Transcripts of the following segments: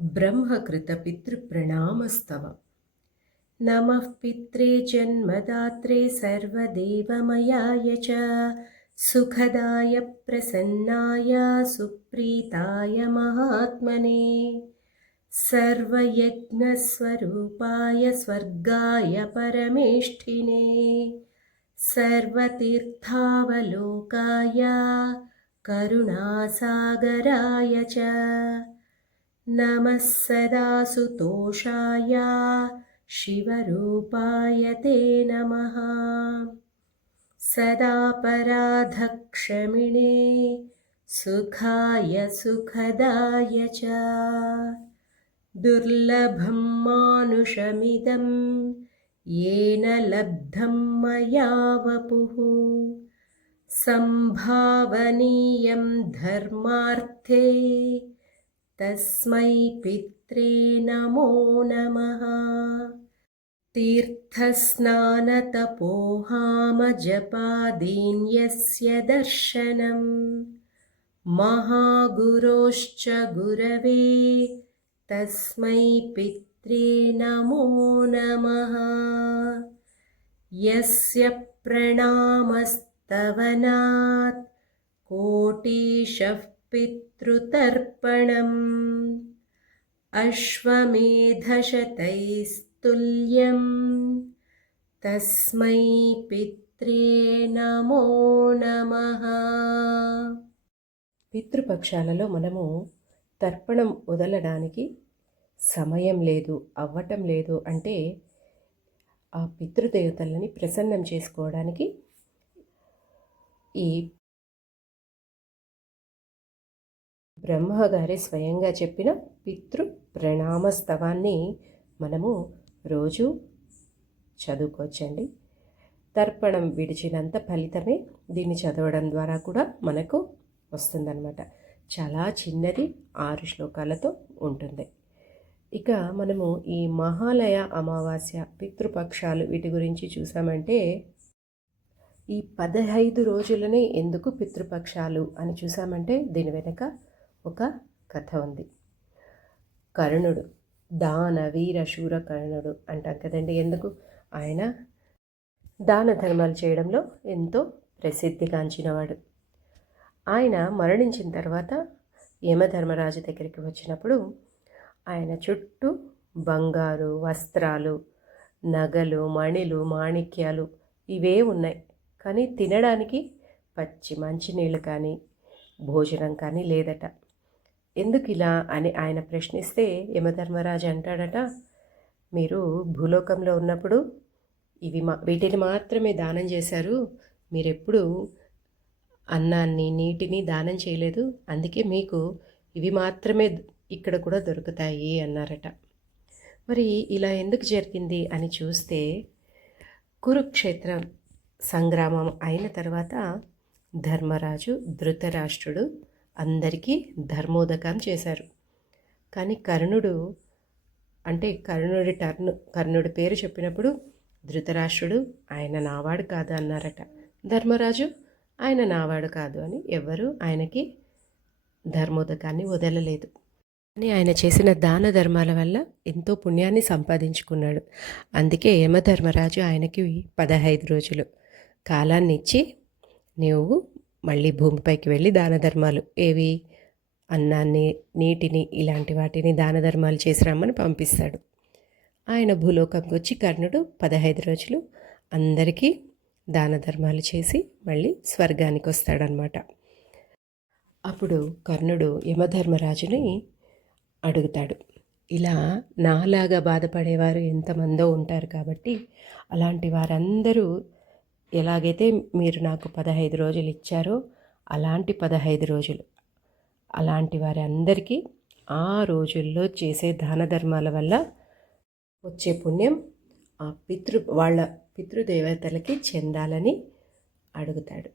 ब्रह्मकृतपितृप्रणामस्तव। नमः पित्रे जन्मदात्रे सर्वदेवमयाय च सुखदाय प्रसन्नाय सुप्रीताय महात्मने सर्वयज्ञस्वरूपाय स्वर्गाय परमेष्ठिने सर्वतीर्थावलोकाय करुणासागराय च नमः सदा सुतोषाय शिवरूपाय ते नमः सदा पराधक्षमिणे सुखाय सुखदाय च दुर्लभं मानुषमिदं येन लब्धं मया वपुः संभावनीयं धर्मार्थे तस्मै पित्रे नमो नमः तीर्थस्नानतपोहामजपादीन्यस्य दर्शनं महागुरोश्च गुरवे तस्मै पित्रे नमो नमः यस्य प्रणामस्तवनात् कोटिशः पितृतर्पणम् अश्वमेधशतैस्तुल्यं तस्मै पित्रे నమో నమః. పితృపక్షాలలో మనము తర్పణం వదలడానికి సమయం లేదు, అవ్వటం లేదు అంటే ఆ పితృదేవతలని ప్రసన్నం చేసుకోవడానికి ఈ బ్రహ్మగారే స్వయంగా చెప్పిన పితృ ప్రణామస్తవాన్ని మనము రోజు చదువుకోవచ్చండి. తర్పణం విడిచినంత ఫలితమే దీన్ని చదవడం ద్వారా కూడా మనకు వస్తుందన్నమాట. చాలా చిన్నది, 6 శ్లోకాలతో ఉంటుంది. ఇక మనము ఈ మహాలయ అమావాస్య పితృపక్షాలు వీటి గురించి చూసామంటే ఈ 15 రోజులనే ఎందుకు పితృపక్షాలు అని చూసామంటే దీని వెనక ఒక కథ ఉంది. కర్ణుడు, దాన వీర శూర కర్ణుడు అంటాం కదండి. ఎందుకు? ఆయన దాన ధర్మాలు చేయడంలో ఎంతో ప్రసిద్ధిగాంచినవాడు. ఆయన మరణించిన తర్వాత యమధర్మరాజు దగ్గరికి వచ్చినప్పుడు ఆయన చుట్టూ బంగారు వస్త్రాలు, నగలు, మణిలు, మాణిక్యాలు ఇవే ఉన్నాయి. కానీ తినడానికి పచ్చి మంచినీళ్ళు కానీ భోజనం కానీ లేదట. ఎందుకు ఇలా అని ఆయన ప్రశ్నిస్తే యమధర్మరాజు అంటాడట, మీరు భూలోకంలో ఉన్నప్పుడు వీటిని మాత్రమే దానం చేశారు, మీరెప్పుడు అన్నాన్ని నీటిని దానం చేయలేదు, అందుకే మీకు ఇవి మాత్రమే ఇక్కడ కూడా దొరుకుతాయి అన్నారట. మరి ఇలా ఎందుకు జరిగింది అని చూస్తే కురుక్షేత్ర సంగ్రామం అయిన తర్వాత ధర్మరాజు ధృతరాష్ట్రుడు అందరికీ ధర్మోదకం చేశారు. కానీ కర్ణుడి పేరు చెప్పినప్పుడు ధృతరాష్ట్రుడు ఆయన నావాడు కాదు అన్నారట. ధర్మరాజు ఆయన నావాడు కాదు అని ఎవ్వరూ ఆయనకి ధర్మోదకాన్ని వదలలేదు. కానీ ఆయన చేసిన దాన ధర్మాల వల్ల ఎంతో పుణ్యాన్ని సంపాదించుకున్నాడు. అందుకే యమధర్మరాజు ఆయనకి 15 రోజులు కాలాన్ని ఇచ్చి నీవు మళ్ళీ భూమిపైకి వెళ్ళి దాన ధర్మాలు ఏవి అన్నాన్ని నీటిని ఇలాంటి వాటిని దాన ధర్మాలు చేసి రమ్మని పంపిస్తాడు. ఆయన భూలోకంకి వచ్చి కర్ణుడు 15 రోజులు అందరికీ దాన ధర్మాలు చేసి మళ్ళీ స్వర్గానికి వస్తాడనమాట. అప్పుడు కర్ణుడు యమధర్మరాజుని అడుగుతాడు, ఇలా నాలాగా బాధపడేవారు ఎంతమందో ఉంటారు కాబట్టి అలాంటి వారందరూ ఎలాగైతే మీరు నాకు 15 రోజులు ఇచ్చారో అలాంటి 15 రోజులు అలాంటి వారి అందరికీ ఆ రోజుల్లో చేసే దాన ధర్మాల వల్ల వచ్చే పుణ్యం ఆ వాళ్ళ పితృదేవతలకి చెందాలని అడుగుతాడు.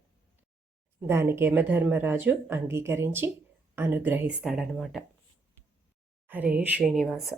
దానికి యమధర్మరాజు అంగీకరించి అనుగ్రహిస్తాడనమాట. హరే శ్రీనివాస.